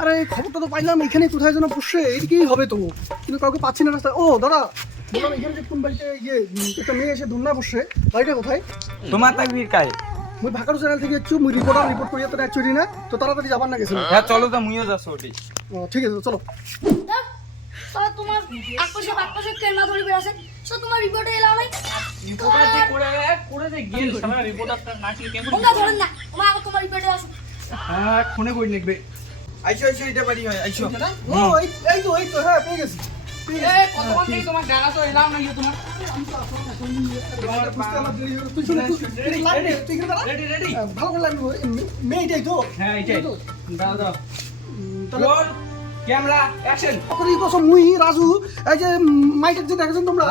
আরে খবরটা তো পাইলাম, এখানে কোথায় যেন বসে, এইদিকেই হবে তো, কিন্তু কাউকে পাচ্ছি না রাস্তায়। ও দাদা, বললাম এখানে যে কোন বাড়িতে একটা মেয়ে এসে ধন্যা বসে, বাড়িটা কোথায়? তোমার তাকবির কাই মুই ভাকারু চ্যানেল থেকে এসছি, মুই রিপোর্ট করি তো অ্যাকচুয়ালি না, তো তাড়াতাড়ি যাবার না গেছিল। হ্যাঁ চলো তো, মুইও যাচ্ছি ওটি। ও ঠিক আছে, চলো। তোমার আকপাশে কেনা ধরে বেড়াছে, সো তোমার রিপোর্টে এলাম নাই। রিপোর্টার যে করে যে গেল সারা রিপোর্টারটা নাকি কেমন ওনা ধরেন না, ওমা আগে তোমার রিপোর্টে আসো। হ্যাঁ ফোনে কই লিখবে। আইসো এটা বাড়ি হয় আইসো। ও এই তো হ্যাঁ পেয়ে গেছি। এই কতক্ষণ থেকে তোমার জায়গা তো এলাম না তোমার। রেডি ভালো করে লাগবে মেয়েটাই তো। হ্যাঁ এইটাই দাও রোল ক্যামেরা অ্যাকশন। এই কসম মুই রাজু, এই যে মাইটা যে দেখেছেন তোমরা,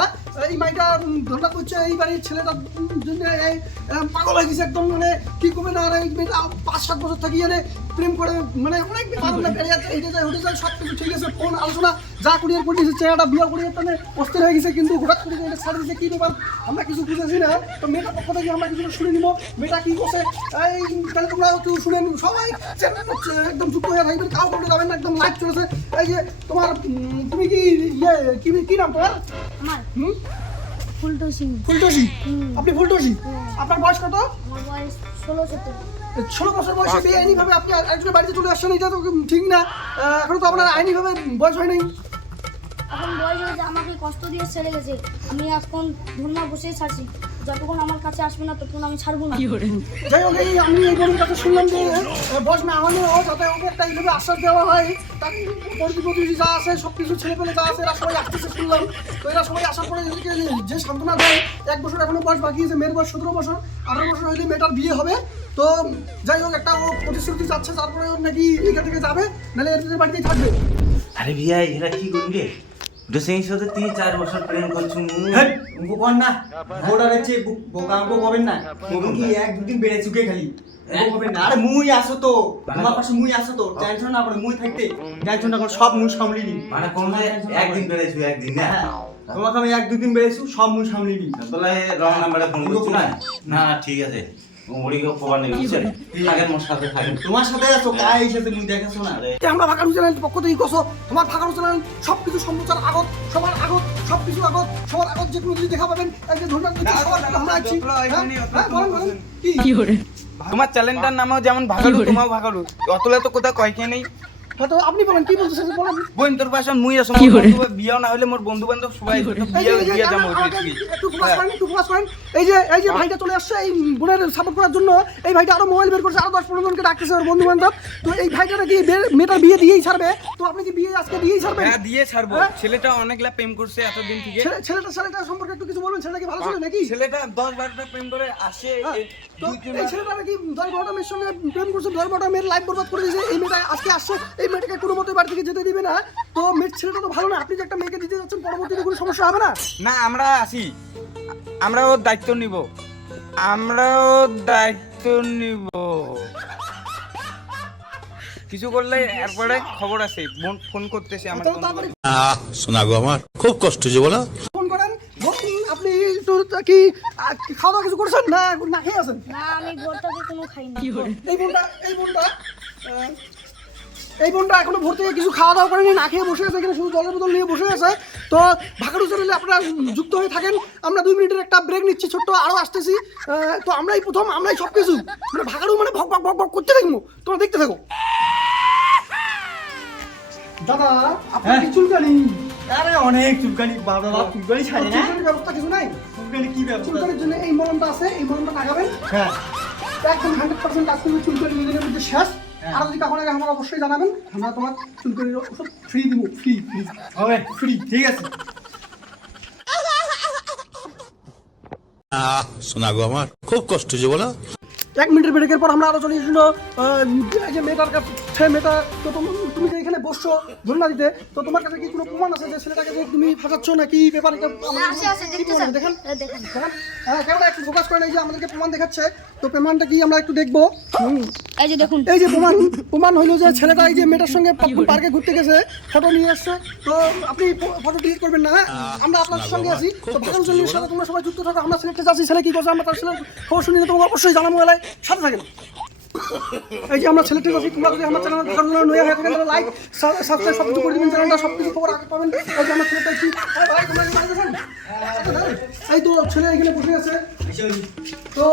এই মাইটা ধন্যা করছে এই বাড়ির ছেলেটা জন্য পাগল হয়ে গেছে একদম, মানে কি করবে না। আর এই মেয়েটা 5-7 বছর থাকি এনে প্রেম করে, মানে অনেক বেড়ে যাচ্ছে, এইটা যায় ওটা যায়, সব কিছু ঠিক আছে, ফোন আলোচনা যা করিয়ার করে দিয়েছে, চেহারাটা বিয়ে করিয়ে মানে অস্থির হয়ে গেছে, কিন্তু হঠাৎ করে এটা ছাড় দিয়েছে, কি ব্যাপার আমরা কিছু বুঝেছি না। তো মেয়েটার পক্ষ থেকে আমরা কিছু শুনে নিব, মেয়েটা কি করছে এই তাহলে তোমরা একটু শুনে সবাই চ্যানেল হচ্ছে একদম যুক্ত হয়ে থাকবেন, কাউ করতে যাবেন না, একদম লাইভ চলেছে। এই যে তোমার তুমি কি কি নাম তোমার? আমার হুম ফুলটসি। ফুলটসি? আপনি ফুলটসি? আপনার বয়স কত? আমার বয়স 16-17। 16 বছর বয়সে বেআইনি ভাবে আপনি একজনের বাড়িতে চলে আসছেন, এটা তো ঠিক না। এখনো তো আপনার আইনি ভাবে বয়স হয় নাই। এখন বয়স হয়েছে, আমাকে কষ্ট দিয়ে ছেড়ে গেছে, আমি এখন ধন্যা বসেই ছাড়ছি, যতক্ষণ আমার কাছে আসবে না ততক্ষণ আমি ছাড়বো না। যাই হোক, আমি এই বোনের কাছে শুনলাম যে বয়স না হলে যাতে ওকে একটা এইভাবে আশ্বাস দেওয়া হয়, তার প্রতিবেদী যা আছে সব কিছু ছেলেপেলে যা আছে এরা সবাই আসতেছে শুনলাম। তো এরা সবাই আসার পরে এদেরকে যে সান্ত্বনা দেয়, 1 বছর এখনো বয়স বাকি আছে, মেয়ের বয়স 17 বছর, 18 বছর হলে মেয়েটার বিয়ে হবে। তো যাই হোক, একটা ও প্রতিশ্রুতি যাচ্ছে, তারপরে ওর নাকি এখান থেকে যাবে, নাহলে এদের বাড়িতেই থাকবে। আরে ভিয়া এরা কি করবে? সেই সাথে 3-4 বছর প্রেম করছো উनको कौन ना ঘোড়া রেছে বোকাঙ্কো কবেন না তুমি কি 1-2 দিন বেড়ে চুকে খালি কবেন না। আরে মুই আসো তো, তোমার পাশে মুই আসো তো, টেনশন না করে, মুই থাকতে টেনশন না করে, সব মুই সামলি নি। মানে কোন একদিন বেড়েছো একদিন না, তোমাকে আমি 1-2 দিন বেড়েছু, সব মুই সামলি নি। তাহলে রং নাম্বারে ফোন করছো না? না ঠিক আছে, ওড়িকে খবর নেই, বুঝছেন? থাকেন মোর সাথে থাকেন। তোমার সাথে আছো কাই এসেছে মুই দেখাছো না। আমরা ভাকারু চ্যানেল পক্ষ থেকে কসো, তোমার ভাকারু চ্যানেল সবকিছু সম্প্রচার আগত, সবার আগত, সবকিছু আগত, সবার আগত যে কোনো কিছু দেখা পাবেন, এই যে ধন্যবাদ সবার আমরা আছি। বলেন কি তোমার চ্যানেলটার নামও যেমন ভাগালু, তোমাও ভাগালু, অতলে তো কোথাও কয়কে নেই। হয়তো আপনি বলেন কি বলতেছেন বলেন। বোন তোর পাশে মুই আসো, বিয়াও না হলে মোর বন্ধু বান্ধব সবাই বিয়ে যাবো। একটু ফোকাস করেন। এই যে ভাইটা চলে আসছে এই বোনের সাপোর্ট করার জন্য, এই ভাইটা আরো মোবাইল বের করছে, আরো 10-15 জনকে ডাকতেছে ওর বন্ধু বান্ধব। তো এই ভাইটা নাকি মেয়েটার বিয়ে দিয়েই ছাড়বে, তো আপনি কি বিয়ে আজকে দিয়েই ছাড়বেন? হ্যাঁ দিয়ে ছাড়বো। ছেলেটা অনেকলা প্রেম করছে এতদিন থেকে। ছেলেটা সম্পর্কে একটু কিছু বলবেন, ছেলেটা কি ভালো ছিল নাকি? ছেলেটা 10-12টা প্রেম করে আসে। তো এই ছেলেটা নাকি 10-12টা মেয়ের সঙ্গে প্রেম করছে, 10-12টা মেয়ের লাইফ বরবাদ করে দিয়েছে। এই মেয়েটা আজকে আসছে, এই মেয়েটাকে কোনো মতে বাড়ি থেকে যেতে দিবে না। তো মেয়ের ছেলেটা তো ভালো না, আপনি যে একটা মেয়েকে দিতে যাচ্ছেন, পরবর্তীতে কোনো সমস্যা হবে না? না আমরা আসি, আমরা ওর দায়িত্ব নিব, আমরা ওর দায়িত্ব নিব। কিছু করলে এরপরে খবর আছে, ফোন করতেছে আমার বন্ধু। শোনা গো, আমার খুব কষ্ট যে বলো। ফোন করেন। আপনি একটু কি খাওয়া দাওয়া কিছু করছেন না, না খেয়ে আছেন? না আমি ভোর থেকে কোনো খাই না। এই বোনটা এখনো ভোর থেকে কিছু খাওয়া দাওয়া করেনি, না খেয়ে বসে আছে, এখানে শুধু জলের বোতল নিয়ে বসে আছে। তো ভাকারু চ্যানেলে আপনারা যুক্ত হয়ে থাকেন। আমরা 2 মিনিটের একটা ব্রেক নিচ্ছি, ছোট্ট আরো আসতেছি। তো আমরাই প্রথম, আমরাই সব কিছু, মানে ভাকারু মানে ভক ভক ভক ভক করতে থাকবো, তোমরা দেখতে থাকো। দাদা আপনার কি চুলকানি? আরে অনেক চুলকানি বাবা, চুলকানি ছাড়ে না। চুলকানির ব্যবস্থা কিছু নাই? চুলকানি কি ব্যবস্থা? চুলকানির জন্য এই মলমটা আছে, এই মলমটা লাগাবেন। হ্যাঁ একদম 100% কাজ করবে, চুলকানি নিজের মধ্যে শেষ। আর যদি কখনো আগে আমার অবশ্যই জানাবেন, আমরা তোমার চুলকানির ওষুধ ফ্রি দিব, ফ্রি হবে, ফ্রি, ঠিক আছে। শোনা গো, আমার খুব কষ্ট যে বলো। 1 মিনিটের ব্রেকের পর আমরা আরো চলে এসেছিল যে মেয়েটার সে মেয়েটা তো তুমি যে এখানে বসছো ধর্ণা দিতে, তো তোমার কাছে কি কোনো প্রমাণ আছে যে ছেলেটাকে যে তুমি ফাঁসাচ্ছ নাকি ব্যাপার? এটা আছে দেখতে স্যার দেখেন দেখেন দেখেন। হ্যাঁ, ক্যামেরা একটু ফোকাস করেন, এই যে আমাদেরকে প্রমাণ দেখাচ্ছে, তো প্রমাণটা কি আমরা একটু দেখবো। এই যে দেখুন এই যে প্রমাণ হলো যে ছেলেটা এই যে মেয়েটার সঙ্গে পার্কে ঘুরতে গেছে, ফটো নিয়ে আসছে। তো আপনি ফটো ডিলিট করবেন না, হ্যাঁ? আমরা আপনার সঙ্গে আছি, তো ভালো চল্লিশের সাথে তোমরা সবাই যুক্ত থাকো। আমরা সিলেক্টে যাচ্ছি, ছেলে কি করছে আমরা তার ছেলের খবর শুনে তোমাকে অবশ্যই জানাবো, এলাকায় সাথে থাকেন। এই যে আমরা ছেলেটি আছি, তোমরা যদি আমার চ্যানেল ভালো নয়া হয়ে থাকেন তাহলে লাইক সাবস্ক্রাইব সব কিছু করে দিবেন, চ্যানেলটা সব কিছু খবর আগে পাবেন। এই যে আমার ছেলেটা কি ভাই তোমরা কি দেখেন? এই তো ছেলে এখানে বসে আছে। তো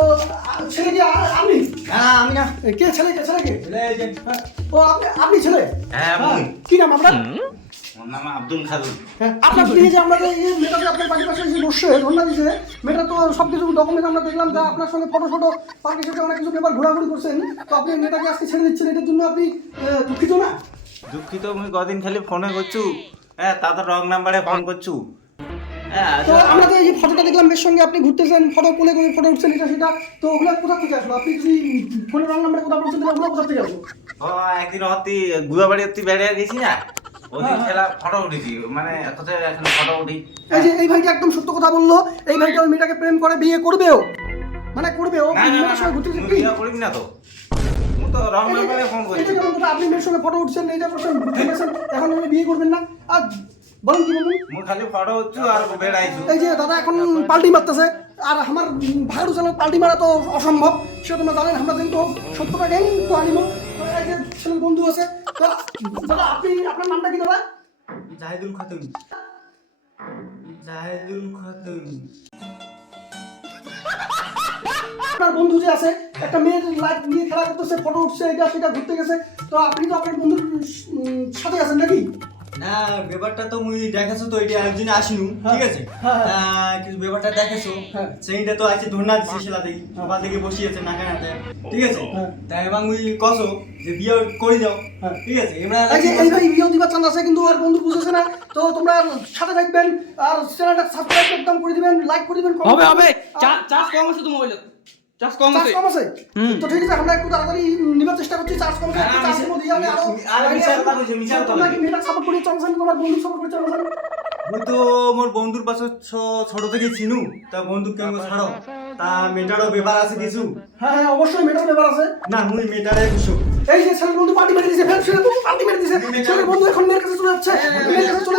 ছেলে কি আপনি? না আমি না, কে ছেলে কে? এই যে ও আপনি ছেলে? হ্যাঁ মুই। কি নাম আপনার? ওর নাম আব্দুল খাদুর। হ্যাঁ, আপনার নিয়ে যে আমরা যে এই মেয়েটাকে আপনার বাড়ির পাশে এসে বসে ধন্যবাদ দিয়েছে, মেয়েটা তো সব কিছু ডকুমেন্ট আমরা দেখলাম, যা আপনার সঙ্গে ফটো পার্কের সাথে অনেক কিছু ব্যাপার ঘোরাঘুরি করছেন, তো আপনি মেয়েটাকে আজকে ছেড়ে দিচ্ছেন, এটার জন্য আপনি দুঃখিত না? দুঃখিত মুই কদিন খালি ফোনে করছু, হ্যাঁ তা তো রং নাম্বারে ফোন করছু। হ্যাঁ তো আমরা তো এই যে ফটোটা দেখলাম মেয়ের সঙ্গে আপনি ঘুরতেছেন, ফটো কোলে করে ফটো উঠছেন, এটা সেটা, তো ওগুলো কোথা থেকে আসলো? আপনি যদি ফোনের রং নাম্বারে কথা বলছেন তাহলে ওগুলো কোথা থেকে আসলো? ও একদিন অতি গুয়াবাড়ি অতি বেড়ে গেছি না, ওদিন খেলা ফটো উঠেছি, মানে কোথায় এখন ফটো উঠি। এই যে এই ভাইটা একদম সত্য কথা বললো, এই ভাইটা ওই মেয়েটাকে প্রেম করে বিয়ে করবেও, মানে করবেও, না না মেয়েটার সঙ্গে ঘুরতেছে। মুই বিয়ে করিবি না তো, মুই তো রং নাম্বারে ফোন করছি। এটা কেমন কথা? আপনি মেয়ের সঙ্গে ফটো উঠছেন, এইটা করছেন, ঘুরতে গেছেন, এখন আপনি বিয়ে করবেন না? আর বলেন কি বলুন? মুই খালি ফটো উঠছু আর বেড়াইছু। এই যে দাদা এখন পাল্টি মারতেছে, আর আমার ভাড়াটু চ্যানেল পাল্টি মারা তো অসম্ভব, সেটা তোমরা জানেন। আমরা কিন্তু সত্যটাকেই তো আনিব। এই যে ছেলের বন্ধু আছে, তো দাদা আপনি আপনার নামটা কি দাদা? জাহিদুল খাতুন। আপনার বন্ধু যে আছে, একটা মেয়ের লাইফ নিয়ে খেলা করতেছে, ফটো উঠছে, এটা সেটা ঘুরতে গেছে, তো আপনি তো আপনার বন্ধুর সাথে আছেন নাকি? না ব্যাপারটা তো মুই দেখাছো তো, এটা একদিন আসিনু, ঠিক আছে? হ্যাঁ। কিছু ব্যাপারটা দেখাছো, হ্যাঁ। সেইটা তো আছে ধন্যবাদ দিছি সেলা দেখি, সকাল থেকে বসিয়েছে নাকা নাতে, ঠিক আছে? হ্যাঁ। তাই এবং মুই কসো যে বিয়ে করে যাও, হ্যাঁ। ঠিক আছে? এমরা এই যে এই ভাই বিয়ে দিবার চান্স আছে, কিন্তু আর বন্ধু বুঝেছে না, তো তোমরা সাথে থাকবেন, আর চ্যানেলটা সাবস্ক্রাইব একদম করে দিবেন, লাইক করে দিবেন। হবে চার্জ কম আছে তো মোবাইলে, চার্জ কম চার্জ আছে। কম আছে? তো ঠিক আছে, আমরা একটু তাড়াতাড়ি নিবার চেষ্টা করছি, চার্জ কম আছে, একটু চার্জের মধ্যে যাবে আরো। আরে মিশাল কথা কইছে, মিশাল কথা তোমরা কি মেয়েটা সাপোর্ট করে চলছেন, তোমার বন্ধু সাপোর্ট করে চলছেন? মুই তো মোর বন্ধুর পাশে ছোট থেকে চিনু, তা বন্ধু কেন ছাড়ো, তা মেটারও ব্যাপার আছে কিছু। হ্যাঁ হ্যাঁ, অবশ্যই মেয়েটার ব্যাপার আছে। না মুই মেটারে কিছু এই যে ছেলের বন্ধু পার্টি মেরে দিয়েছে, ফের ছেলের বন্ধু পার্টি মেরে দিয়েছে, ছেলের বন্ধু এখন মেয়ের কাছে চলে যাচ্ছে, মেয়ের কাছে চলে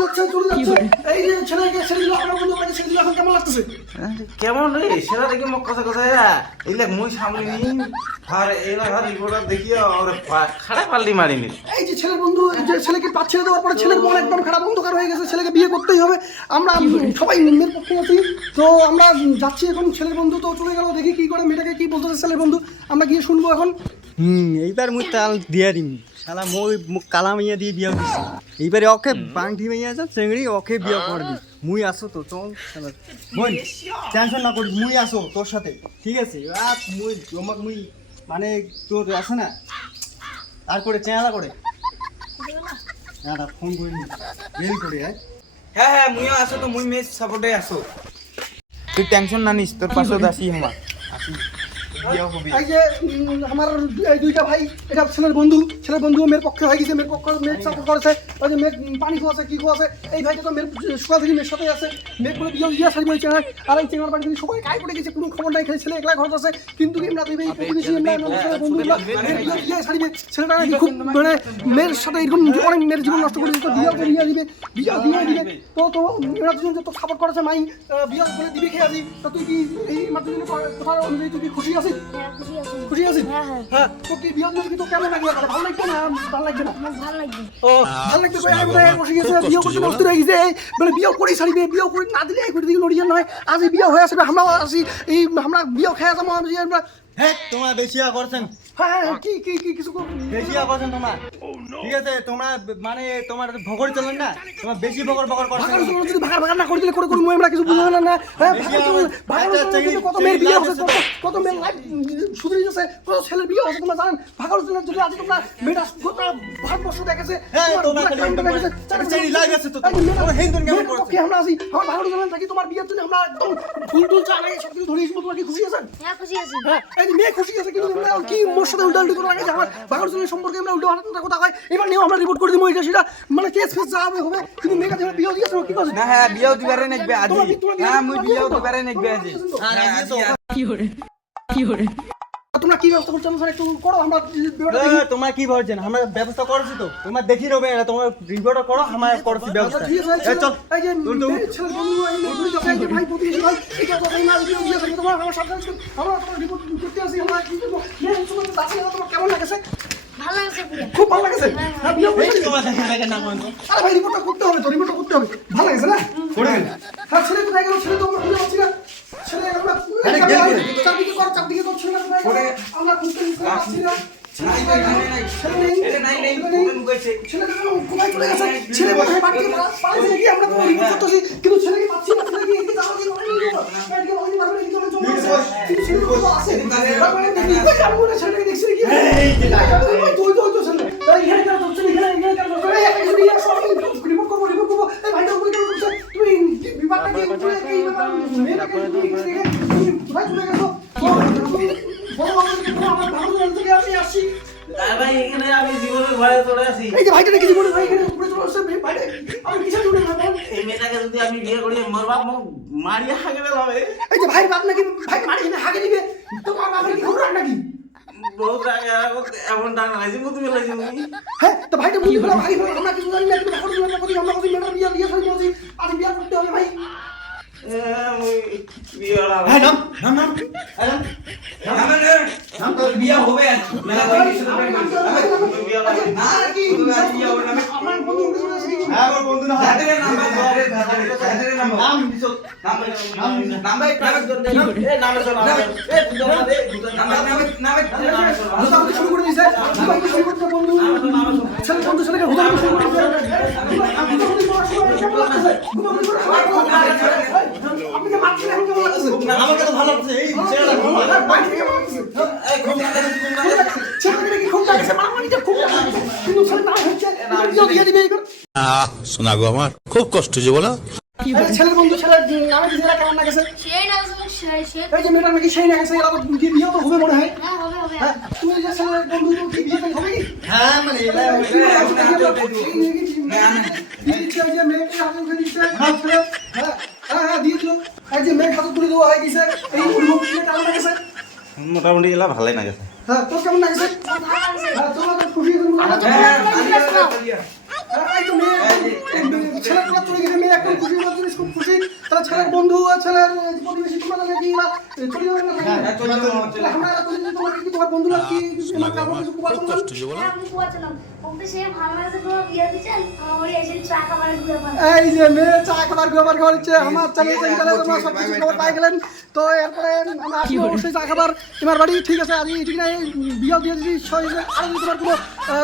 যাচ্ছে। এই যে ছেলেকে ছেড়ে দিল, আপনার বন্ধু আপনাকে ছেড়ে দিল, এখন কেমন লাগতেছে? কেমন রে সেটা দেখি মোক কথা কথা এইলে মুই সামনে নি আর এবার আর রিপোর্টার দেখি ওরে খারাপ পাল্টি মারিনি। এই যে ছেলের বন্ধু, যে ছেলেকে পাঁচ ছেড়ে দেওয়ার পরে ছেলের মন একদম খারাপ অন্ধকার হয়ে গেছে, ছেলেকে বিয়ে করতেই হবে। আমরা সবাই মেয়ের পক্ষে আছি, তো আমরা যাচ্ছি এখন। ছেলের বন্ধু তো চলে গেল, দেখি কি করে, মেয়েটাকে কি বলতেছে ছেলের বন্ধু, আমরা গিয়ে শুনবো এখন। এইবার মুই তাল দিয়া দিম, শালা মই কালা মাইয়া দিয়ে বিয়া দিছি, এইবারে ওকে বাংটি মাইয়া যা চেংড়ি ওকে বিয়া করবি। মুই আসো তো, চল শালা বোন, টেনশন না করিস, মুই আসো তোর সাথে, ঠিক আছে? মুই জমাক মুই মানে তোর আছে না, তারপরে চেহারা করে না ফোন করে নি বেল করে হ্যাঁ হ্যাঁ মুইও আসো তো, মুই মেস সাপোর্টে আসো, তুই টেনশন না নিস, তোর পাশে আসি আমার আসি বিয়া হবি। এই যে আমার এই দুইটা ভাই, এটা ছেলের বন্ধু মেয়ের পক্ষে হয়ে গেছে, মেয়ের পক্ষে মেয়ের সাপোর্ট করেছে। ওই যে মেয়ে পানি খোয়াছে, কি খোয়াছে, এই ভাইটা তো মেয়ের সকাল থেকে মেয়ের সাথে আছে, মেয়ে করে বিয়ে ইয়া সারি বই চেনার, আর এই চেনার বাড়ি থেকে সবাই কাজ করে গেছে, কোনো খবর নাই, খালি ছেলে একলা ঘর আছে, কিন্তু আমরা দেবে এই প্রতিবেশী বন্ধুগুলো ইয়ে সারিবে, ছেলেটা নাকি খুব মানে মেয়ের সাথে এরকম অনেক মেয়ের জীবন নষ্ট করে দিতে, বিয়ে দিবে, বিয়ে দিবে। তো এরা দুজন যত সাপোর্ট করেছে, মাই বিয়ে করে দিবে খেয়ে আসি, তো তুই কি এই মাত্র কোথাও অনুযায়ী তুই কি খুশি আছিস? হ্যাঁ খুশি আছি। খুশি আছিস? হ্যাঁ হ্যাঁ হ্যাঁ, তো কি বিয়ে দিলে কি তো কেমন লাগবে? ভালো লাগবে না? ভালো লাগবে না? আমার ভালো লাগবে। ও ভালো লাগবে কই? আমি তো বসে গেছে, বিয়ে করতে নষ্ট হয়ে গেছে, বলে বিয়ে করে ছাড়িবে, বিয়ে করে না দিলে এক দিকে নড়িয়ে নয়, আজ এই বিয়ে হয়ে আসবে, আমরা আসি এই আমরা বিয়ে খেয়ে যাবো, আমরা হ্যাঁ তোমরা বেশিয়া করছেন, হ্যাঁ কি কি কি কিছু বেশিয়া করছেন তোমরা, ঠিক আছে? তোমরা মানে তোমার ভগর চলেন না, তোমরা বেশি ভগর করছেন। ভাগার জন্য যদি ভাগার না করে দিলে করে করে আমরা কিছু বুঝলাম না। হ্যাঁ ভাগার জন্য কত মেয়ের বিয়ে হচ্ছে, কত মেয়ের লাইফ শুধরে গেছে, কত ছেলের বিয়ে হচ্ছে, তোমরা জানেন? ভাগার জন্য যদি আজ তোমরা মেয়েটা গোটা ভারতবর্ষ দেখেছে, হ্যাঁ তোমরা চাইনি লাইভ আছে তো, তোমরা হিন্দুন কেমন করছো? ওকে আমরা আসি, আমার ভাগার জন্য থাকি, তোমার বিয়ের জন্য আমরা একদম ফুল টুল চা নাই, সব কিছু ধরে এসে তোমার কি খুশি আছেন? হ্যাঁ খুশি আছি। হ্যাঁ এই মেয়ে খুশি আছে কিন্তু আমরা কি মোর সাথে উল্টাউল্টি করে লাগে আমার বাগানের সম্পর্কে আমরা উল্টো পাল্টা কথা হয় এবার নিয়েও আমরা রিপোর্ট করে দিব এটা সেটা মানে কেস ফেস যা হবে হবে কিন্তু মেয়েকে যখন বিয়ে দিয়েছে কি করছে না হ্যাঁ বিয়েও দিবারে নেকবে আজি হ্যাঁ মুই বিয়েও দিবারে নেকবে আজি তোমরা কি ব্যবস্থা করছো স্যার একটু করো আমরা ভিডিওটা দেখি তোমার কি ভাবছেন আমরা ব্যবস্থা করছি তো তোমার দেখি রবে তোমার রিপোর্ট করো আমরা করছি ব্যবস্থা ঠিক আছে চল এই যে ছেলে বন্ধু এই মেয়ে যখন এই যে ভাই প্রতিবেশী ভাই এটা তো এই মাল দিয়ে দিয়েছে তোমার আমার সাথে আমরা তোমার রিপোর্ট করতে আসি আমরা কি করব মেয়ে তোমার কাছে তোমার কেমন লাগছে ভালো লাগছে পুরো খুব ভালো লাগছে হ্যাঁ বিয়ে হয়েছে তোমার দেখে না বন্ধু আরে ভাই রিপোর্টটা করতে হবে তো রিপোর্টটা করতে হবে ভালো লাগছে না করে হ্যাঁ ছেলে কোথায় গেল ছেলে তো আমরা খুঁজে পাচ্ছি না ছেলে আমরা চারদিকে তো ছেলে কোথায় গেল? আমরা খুঁজতে পাচ্ছি না নাই নাই নাই ছেলে নেই এটা নাই নাই কোনে লুকাইছে ছেলে কোথায় চলে গেছে ছেলে কোথায় বাড়ি থেকে পালাইছে নাকি আমরা তো রিপোর্ট করতেছি কিন্তু ছেলেকে পাচ্ছি না ছেলে কি এদিকে যাওয়া দিয়ে অনেক লোক এদিকে অনেক পারবে না কিন্তু চলে গেছে কিন্তু ছেলে তো আছে তারপরে দেখি আমি মনে ছেলেকে দেখছি কি এই যে তুই ছেলে এই এখানে কেন তোর ছেলে এখানে কেন তোর এই একটা কিছু নিয়ে আসো আমি রিপোর্ট করবো এই ভাইটা উপরে কেন করছে তুমি বিভাগটা কি করে এই ব্যাপার মেয়েটাকে তুমি কোথায় চলে গেছো বড় আমার ভালো থেকে আমি আসছি ভাই এখানে আমি জীবনের ভয়ে চলে আসি এই যে ভাইটা দেখি বলে ভাই এখানে উপরে চলে আসছে ভাইটা আমি কিসের জন্য না এই মেয়েটাকে যদি আমি বিয়ে করি মোর বাপ মোক মারিয়া হাগে দেবে এই যে ভাই বাপ নাকি ভাই মারি কিনে হাগে দিবে তোমার বাপের কি খবর নাকি বহুত আগে এমন ডান লাইছি মুত মেলাইছি মুই হ্যাঁ তো ভাইটা বুঝি বলা ভাই আমরা কিছু জানি না তুমি এখন তুমি কথা আমরা কথা মেটার বিয়ে দিয়ে ফেলবো বলছি আজ বিয়ে করতে হবে ভাই মুই বিয়ে হলা হ্যাঁ নাম নাম নাম তোর বিয়ে হবে আজ মেলা ভাই কিছু বিয়ে হলা না কি বিয়ে হবে না আমার বন্ধু উঠে চলে আসছে হ্যাঁ আমার বন্ধু না দাদরে নাম্বার দাদরে নাম্বার নাম দিছো নাম্বার প্রাইভেট করতে এ নামে চল এ দুটো দে দুটো নাম্বার হুদা হুদি শুরু করে দিয়েছে হুদা হুদি শুরু করতে বন্ধু ছেলে বন্ধু ছেলেকে হুদা হুদি শুরু করে দিয়েছে হুদা হুদি করার সময় কেমন লাগছে হুদা হুদি করার সময় কেমন লাগছে আপনি যে মারছেন এখন কেমন লাগছে আমাকে তো ভালো লাগছে এই ছেলেটা ভালো বাইরে কেমন লাগছে এই খুব ছেলেকে কি খুব লাগছে মারামারিটা খুব লাগছে কিন্তু ছেলে না হচ্ছে বিয়ে দিয়ে দিবে এই করে শোনা গো আমার খুব কষ্ট যে বলো ছেলের বন্ধু ছেলের নামে ছেলেরা কেমন লাগছে সেই না সে এই যে মেয়েটা নাকি সেই না গেছে এরা তো বিয়ে তো হবে মনে হয় হ্যাঁ হবে হবে হ্যাঁ তুমি যে ছেলের বন্ধু তো কি বিয়ে হবে কি হ্যাঁ মানে এটা মোটামুটি জেলা ভালোই না গেছে ছেলের বন্ধু ছেলের প্রতিবেশী তোমার তোমার বন্ধুরা কি খুব কষ্ট যে বলো হ্যাঁ আমি বলছিলাম ওকে সে ভালো লাগছে তো বিয়ে দিচ্ছেন আমার এসে ট্রাক আমার ঘুরে পারে এই যে মেয়ে চা খাবার খাবার হচ্ছে আমার চ্যানেল তোমরা সব কিছু খবর পাই গেলেন তো এরপরে আমরা আসবো অবশ্যই চা খাবার তোমার বাড়ি ঠিক আছে আজকে ঠিক নাই বিয়ে দিয়ে দিদি আর যদি তোমার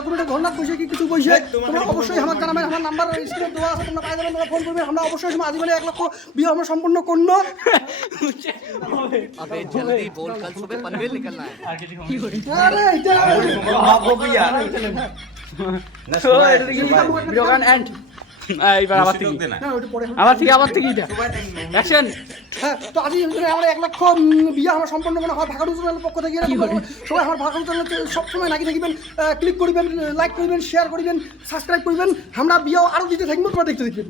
কোনো একটা ঘটনা বসে কি কিছু বসে তোমরা অবশ্যই আমার জানাবেন আমার নাম্বার স্ক্রিনে দেওয়া আছে তোমরা পাই যাবেন তোমরা ফোন করবে আমরা অবশ্যই সময় আজীবনে 1 লক্ষ বিয়ে আমরা সম্পূর্ণ করবো अबे जल्दी बोल कल सुबह पनवेल निकलना है আরে এটা এইবার আবার থেকে না ওটা পরে আবার থেকে এটা অ্যাকশন হ্যাঁ তো আজই আমরা 1 লক্ষ বিয়ে আমরা সম্পন্ন করা হয় ভাগাড়ু চ্যানেলের পক্ষ থেকে সবাই আমার ভাগাড়ু চ্যানেল সবসময় লাগিয়ে থাকবেন ক্লিক করবেন লাইক করবেন শেয়ার করবেন সাবস্ক্রাইব করবেন আমরা বিয়ে আরও দিতে থাকবো তোমরা দেখতে দেখবেন